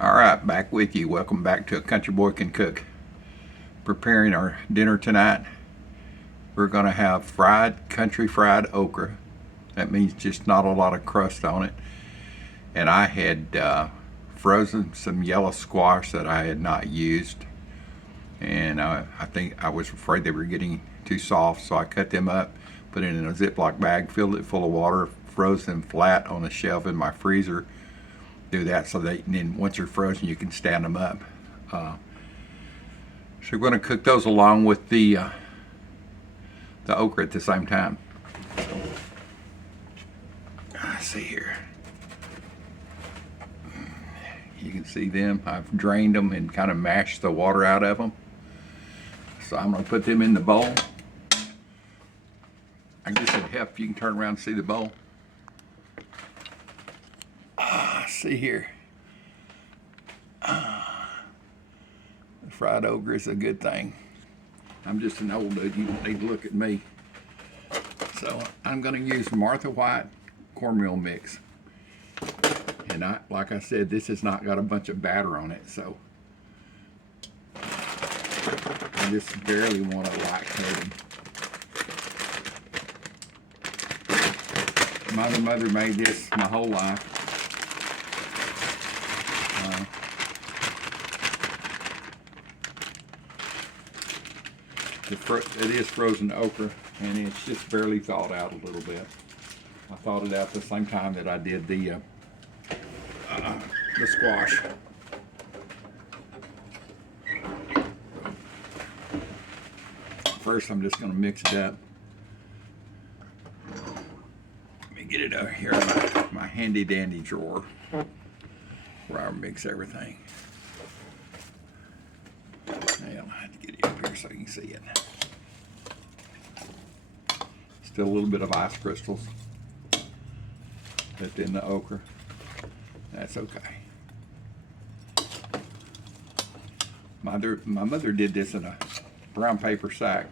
Alright, back with you. Welcome back to A Country Boy Can Cook. Preparing our dinner tonight. We're going to have country fried okra. That means just not a lot of crust on it. And I had frozen some yellow squash that I had not used. And I think I was afraid they were getting too soft, so I cut them up, put it in a Ziploc bag, filled it full of water, froze them flat on a shelf in my freezer. Do that so that then once they're frozen you can stand them up. So we're going to cook those along with the okra at the same time. So, let's see here. You can see them. I've drained them and kind of mashed the water out of them. So I'm going to put them in the bowl. I guess it'd help if you can turn around and see the bowl. See here. The fried okra is a good thing. I'm just an old dude. You don't need to look at me. So I'm going to use Martha White cornmeal mix. And like I said, this has not got a bunch of batter on it, so I just barely want a light coating. My mother made this my whole life. It is frozen okra, and it's just barely thawed out a little bit. I thawed it out at the same time that I did the squash. First, I'm just going to mix it up. Let me get it over here in my handy dandy drawer where I mix everything. I'll have to get it up here so you can see it. Still a little bit of ice crystals left in the okra. That's okay. My mother did this in a brown paper sack,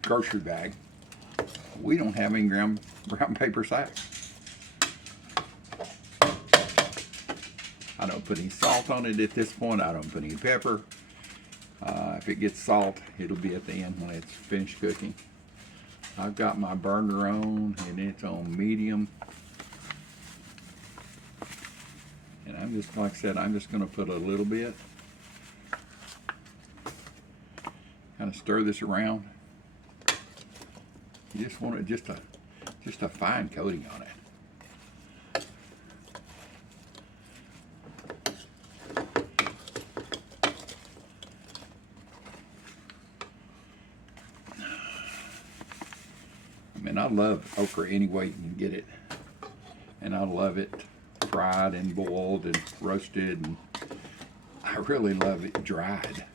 grocery bag. We don't have any brown paper sacks. I don't put any salt on it at this point. I don't put any pepper. If it gets salt, it'll be at the end when it's finished cooking. I've got my burner on, and it's on medium. And I'm just, like I said, I'm just going to put a little bit. Kind of stir this around. You just want it just a fine coating on it. I love okra any way you can get it, and I love it fried and boiled and roasted, and I really love it dried.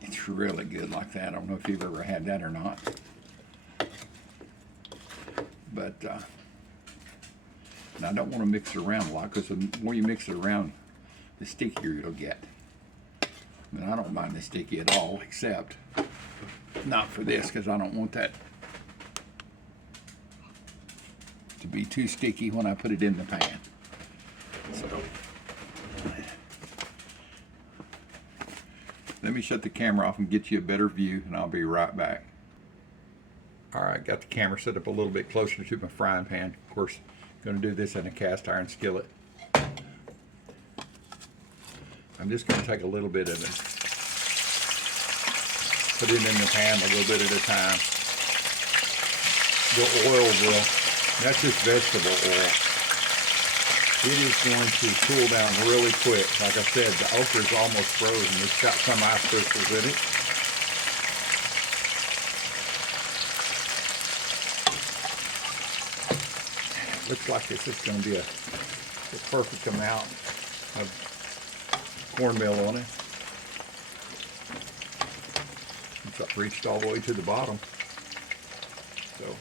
It's really good like that. I don't know if you've ever had that or not, but and I don't want to mix it around a lot, because the more you mix it around, the stickier it'll get. I mean, I don't mind the sticky at all, except not for this, because I don't want that to be too sticky when I put it in the pan. So let me shut the camera off and get you a better view, and I'll be right back. Alright, got the camera set up a little bit closer to my frying pan. Of course, going to do this in a cast iron skillet. I'm just going to take a little bit of it, put it in the pan a little bit at a time. The oil will, that's just vegetable oil. It is going to cool down really quick. Like I said, the okra is almost frozen. It's got some ice crystals in it. Looks like this is going to be the perfect amount of cornmeal on it. It's reached all the way to the bottom. So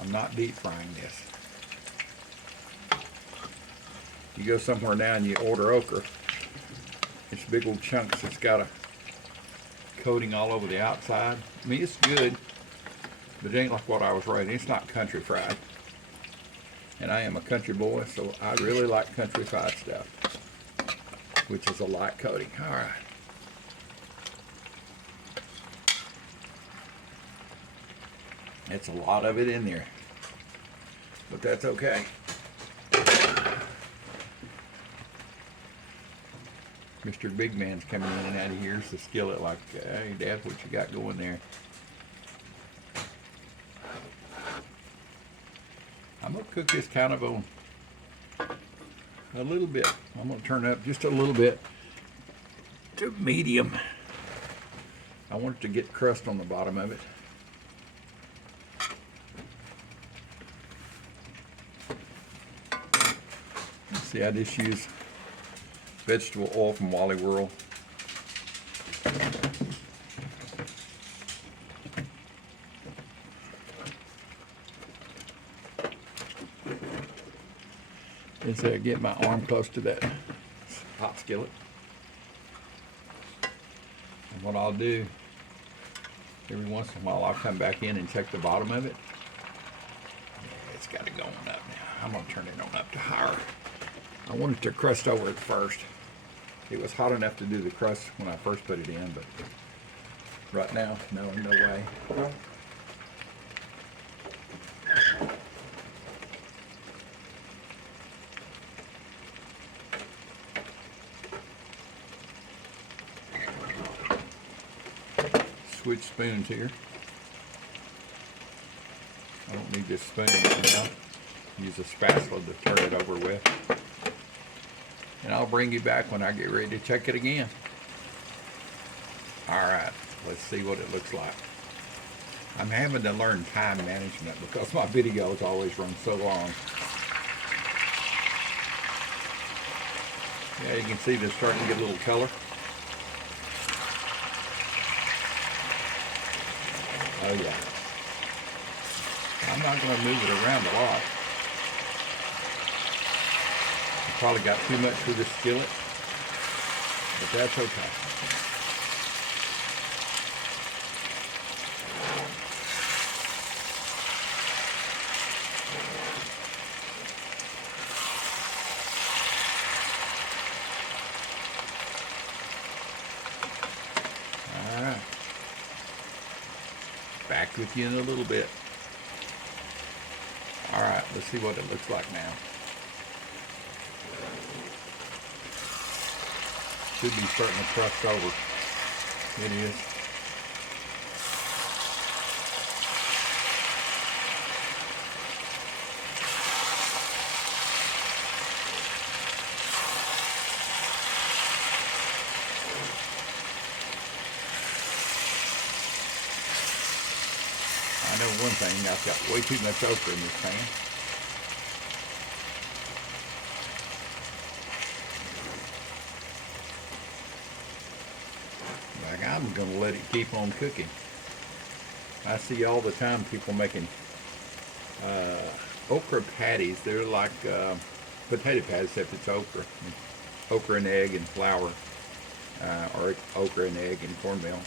I'm not deep frying this. You go somewhere now and you order okra, it's big old chunks. It's got a coating all over the outside. I mean, it's good, but it ain't like what I was raising. It's not country fried. And I am a country boy, so I really like country fried stuff, which is a light coating. All right. It's a lot of it in there, but that's okay. Mr. Big Man's coming in and out of here. It's the skillet like, hey, Dad, what you got going there? I'm going to cook this kind of on a little bit. I'm going to turn it up just a little bit to medium. I want it to get crust on the bottom of it. See, I just use vegetable oil from Wally World. As I get my arm close to that hot skillet. And what I'll do, every once in a while I'll come back in and check the bottom of it. Yeah, it's got to go on up now. I'm going to turn it on up to higher. I want it to crust over it first. It was hot enough to do the crust when I first put it in, but right now, no way. Switch spoons here. I don't need this spoon now. Use a spatula to turn it over with. And I'll bring you back when I get ready to check it again. All right, let's see what it looks like. I'm having to learn time management because my videos always run so long. Yeah, you can see they're starting to get a little color. Oh yeah. I'm not going to move it around a lot. Probably got too much through the skillet, but that's okay. All right. Back with you in a little bit. All right, let's see what it looks like now. Should be starting to crust over. It is. I know one thing, I've got way too much okra in this pan. I'm going to let it keep on cooking. I see all the time people making okra patties. They're like potato patties, except it's okra. Okra and egg and flour, or okra and egg and cornmeal.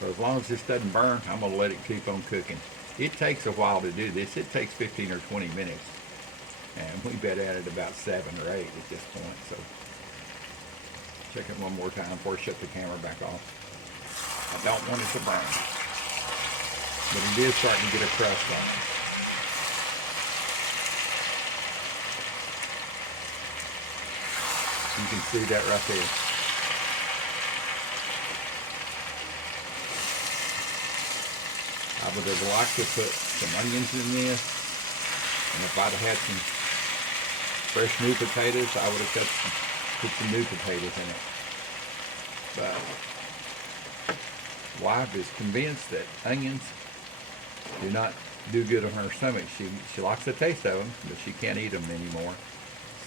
So as long as this doesn't burn, I'm going to let it keep on cooking. It takes a while to do this. It takes 15 or 20 minutes. And we've been at it about 7 or 8 at this point. So check it one more time before I shut the camera back off. I don't want it to burn. But it is starting to get a crust on it. You can see that right there. I would have liked to put some onions in this. And if I'd had some fresh new potatoes, I would have put some new potatoes in it. But wife is convinced that onions do not do good on her stomach. She likes the taste of them, but she can't eat them anymore.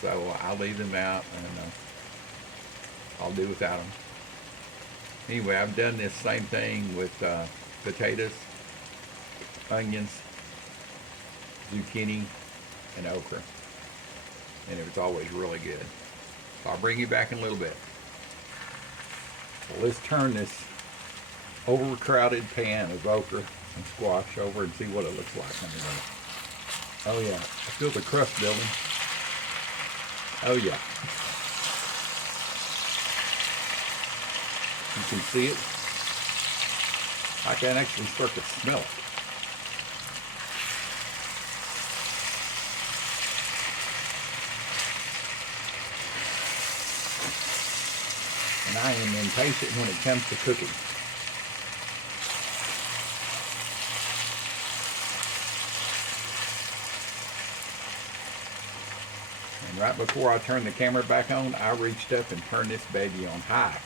So I'll leave them out, and I'll do without them. Anyway, I've done this same thing with potatoes, onions, zucchini, and okra. And it was always really good. So I'll bring you back in a little bit. Well, let's turn this overcrowded pan of okra and squash over and see what it looks like in a minute. Oh yeah, I feel the crust building. Oh yeah. You can see it. I can actually start to smell it. And I am impatient when it comes to cooking. And right before I turned the camera back on, I reached up and turned this baby on high.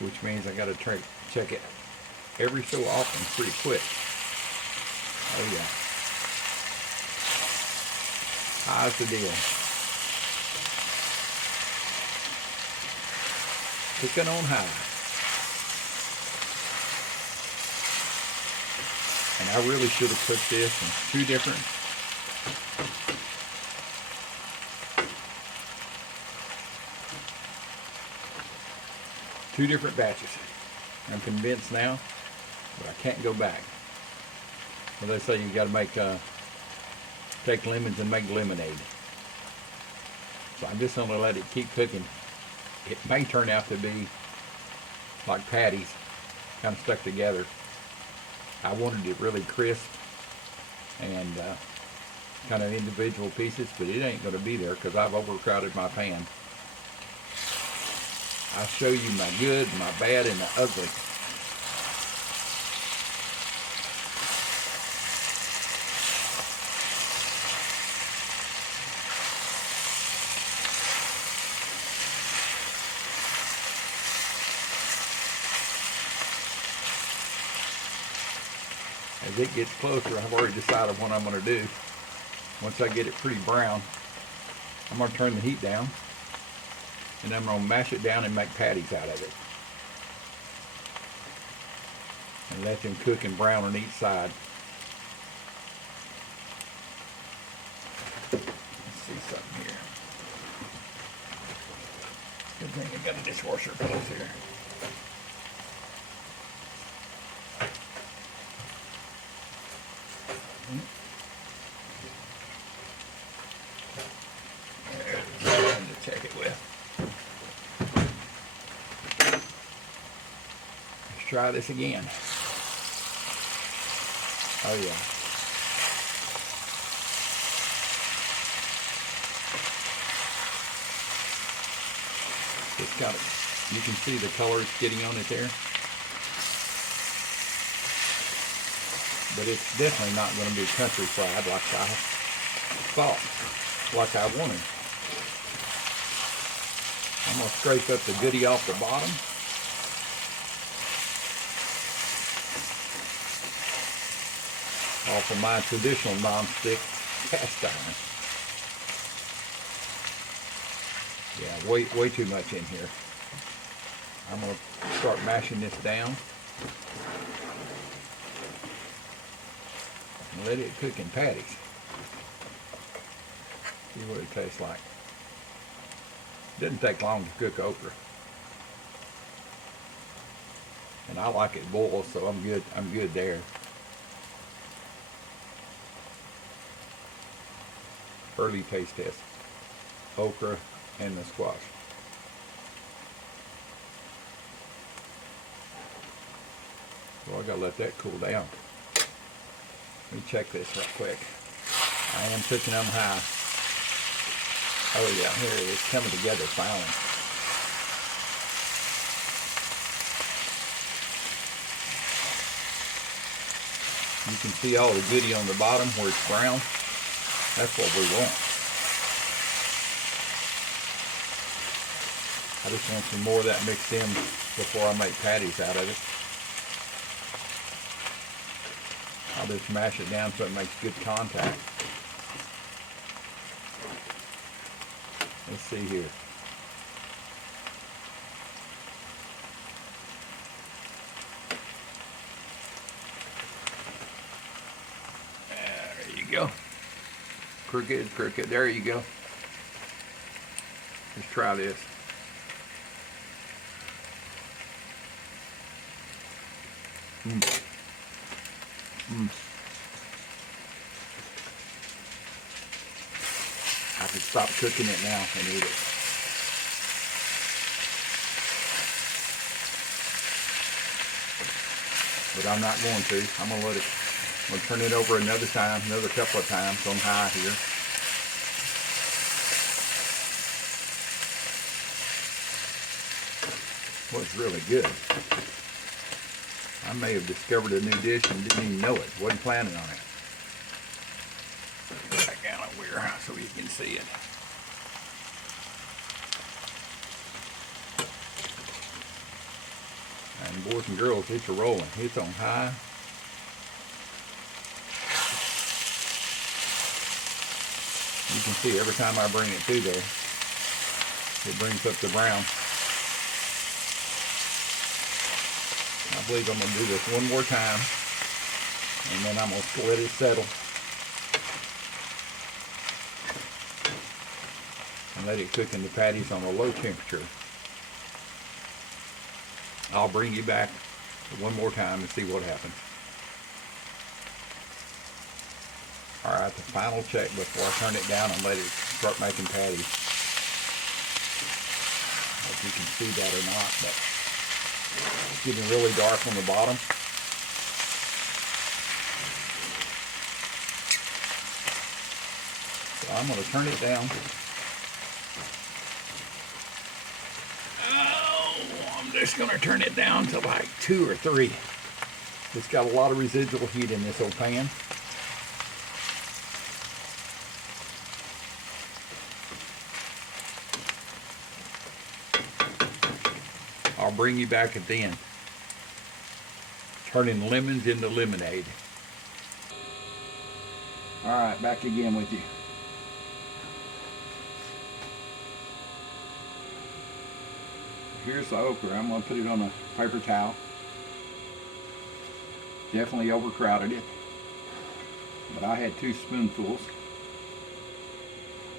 Which means I gotta check it every so often pretty quick. Oh yeah. High's the deal. Cooking on high. And I really should have cooked this in two different batches. I'm convinced now, but I can't go back. Well, they say you got to take lemons and make lemonade. So I'm just going to let it keep cooking. It may turn out to be like patties, kind of stuck together. I wanted it really crisp and kind of individual pieces, but it ain't going to be there because I've overcrowded my pan. I'll show you my good, my bad, and the ugly. As it gets closer, I've already decided what I'm going to do. Once I get it pretty brown, I'm going to turn the heat down, and I'm going to mash it down and make patties out of it. And let them cook and brown on each side. Let's see something here. Good thing I got a dishwasher close here. To check it with. Let's try this again. Oh yeah. It's got it. You can see the colors getting on it there. But it's definitely not going to be country fried like I thought, like I wanted. I'm going to scrape up the goodie off the bottom. Off of my traditional non-stick cast iron. Yeah, way too much in here. I'm going to start mashing this down. And let it cook in patties. See what it tastes like. It doesn't take long to cook okra. And I like it boiled, so I'm good there. Early taste test. Okra and the squash. Well, I gotta let that cool down. Let me check this real quick. I am cooking on high. Oh yeah, here it is, coming together finally. You can see all the goodie on the bottom where it's brown. That's what we want. I just want some more of that mixed in before I make patties out of it. I'll just mash it down so it makes good contact. Let's see here. There you go. Crooked. There you go. Let's try this. Mm. Mm. I could stop cooking it now and eat it. But I'm not going to. I'm going to let it, I'm going to turn it over another couple of times on high here. Was really good. I may have discovered a new dish and didn't even know it. Wasn't planning on it. Put it back down over here so you can see it. And boys and girls, it's a rolling. It's on high. You can see every time I bring it through there, it brings up the brown. I believe I'm going to do this one more time, and then I'm going to let it settle and let it cook in the patties on a low temperature. I'll bring you back one more time and see what happens. Alright, the final check before I turn it down and let it start making patties. I don't know if you can see that or not, but it's getting really dark on the bottom. So I'm going to turn it down. Oh, I'm just going to turn it down to like 2 or 3. It's got a lot of residual heat in this old pan. I'll bring you back at the end. Turning lemons into lemonade. Alright, back again with you. Here's the okra. I'm going to put it on a paper towel. Definitely overcrowded it. But I had 2 spoonfuls.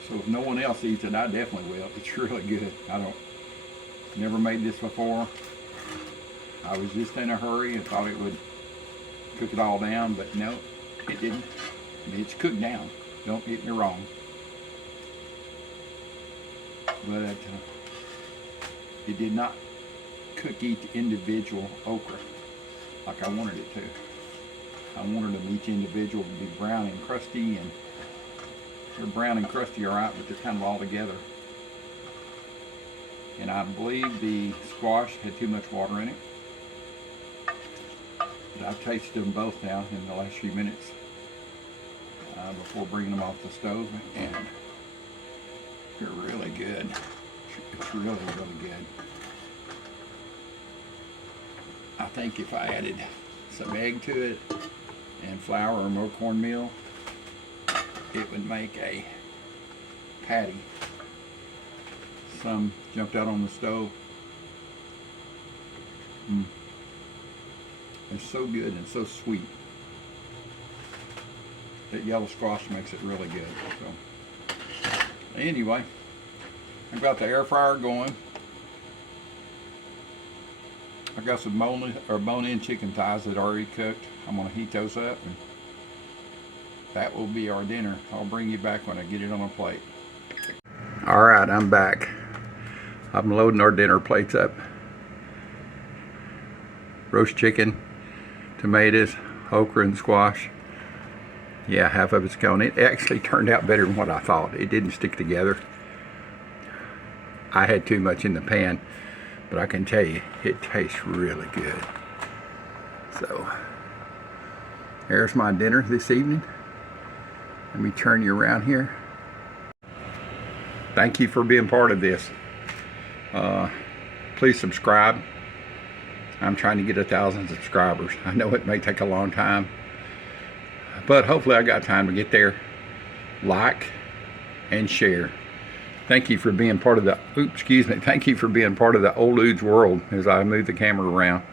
So if no one else eats it, I definitely will. It's really good. Never made this before. I was just in a hurry and thought it would cook it all down, but no, it didn't. It's cooked down, don't get me wrong. But it did not cook each individual okra like I wanted it to. I wanted them each individual to be brown and crusty, and they're brown and crusty alright, but they're kind of all together. And I believe the squash had too much water in it. But I've tasted them both now in the last few minutes before bringing them off the stove, and they're really good. It's really, really good. I think if I added some egg to it and flour or more cornmeal, it would make a patty. Some jumped out on the stove. It's so good and so sweet. That yellow squash makes it really good. So anyway, I've got the air fryer going. I got some bone-in chicken thighs that are already cooked. I'm going to heat those up, and that will be our dinner. I'll bring you back when I get it on a plate. Alright, I'm back. I'm loading our dinner plates up. Roast chicken, tomatoes, okra and squash. Yeah, half of it's gone. It actually turned out better than what I thought. It didn't stick together. I had too much in the pan, but I can tell you, it tastes really good. So, there's my dinner this evening. Let me turn you around here. Thank you for being part of this. Please subscribe. I'm trying to get 1,000 subscribers. I know it may take a long time, but hopefully I got time to get there. Like and share. Thank you for being part of the, thank you for being part of the old dude's world as I move the camera around.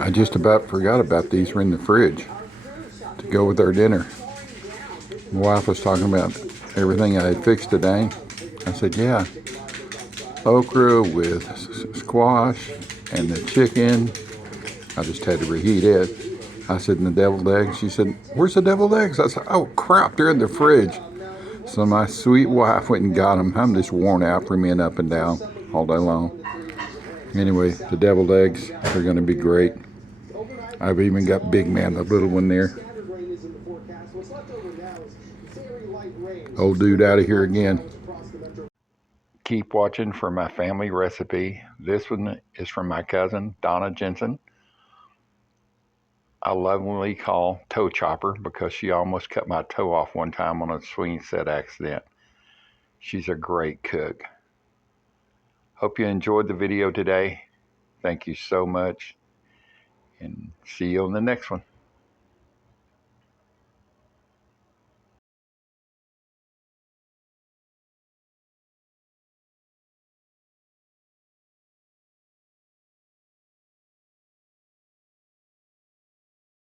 I just about forgot about these were in the fridge to go with our dinner. My wife was talking about everything I had fixed today. I said, yeah, okra with squash And the chicken, I just had to reheat it. I said, and the deviled eggs. She said, where's the deviled eggs? I said, oh crap, they're in the fridge. So my sweet wife went and got them. I'm just worn out from being up and down all day long. Anyway, the deviled eggs are going to be great. I've even got Big Man, the little one there. Old dude out of here again. Keep watching for my family recipe. This one is from my cousin, Donna Jensen. I lovingly call toe chopper because she almost cut my toe off one time on a swing set accident. She's a great cook. Hope you enjoyed the video today. Thank you so much, and see you on the next one.